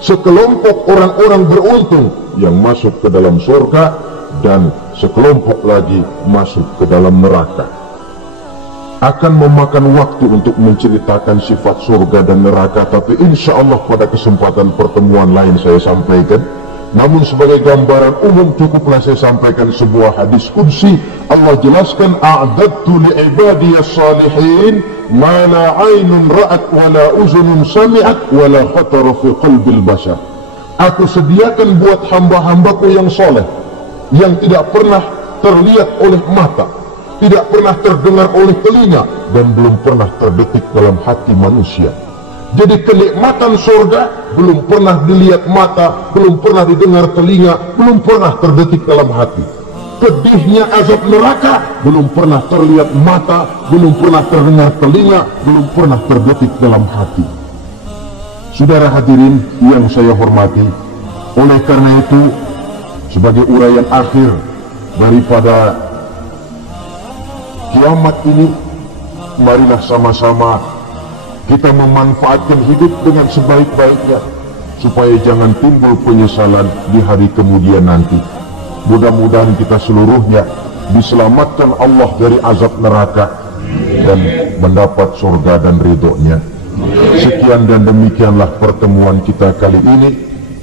Sekelompok orang-orang beruntung yang masuk ke dalam surga, dan sekelompok lagi masuk ke dalam neraka. Akan memakan waktu untuk menceritakan sifat surga dan neraka, tapi insya Allah pada kesempatan pertemuan lain saya sampaikan. Namun sebagai gambaran umum cukuplah saya sampaikan sebuah hadis qudsi. Allah jelaskan, a'dadtu li'ibadiyas salihin ma la 'ainun ra'at wa la uzunun sami'at wa la khatara fi qalbil bashar. Aku sediakan buat hamba-hambaku yang soleh, yang tidak pernah terlihat oleh mata, tidak pernah terdengar oleh telinga, dan belum pernah terdetik dalam hati manusia. Jadi kenikmatan surga belum pernah dilihat mata, belum pernah didengar telinga, belum pernah terdetik dalam hati. Pedihnya azab neraka belum pernah terlihat mata, belum pernah terdengar telinga, belum pernah terdetik dalam hati. Saudara hadirin yang saya hormati, oleh karena itu, sebagai uraian akhir daripada kiamat ini, marilah sama-sama kita memanfaatkan hidup dengan sebaik-baiknya, supaya jangan timbul penyesalan di hari kemudian nanti. Mudah-mudahan kita seluruhnya diselamatkan Allah dari azab neraka dan mendapat surga dan ridhonya. Sekian dan demikianlah pertemuan kita kali ini.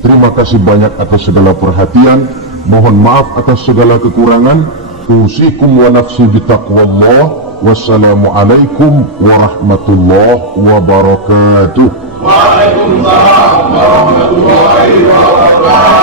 Terima kasih banyak atas segala perhatian. Mohon maaf atas segala kekurangan. Usikum wa nafsi bitaqwallah. Wassalamualaikum warahmatullahi wabarakatuh. Waalaikumsalam warahmatullahi wabarakatuh.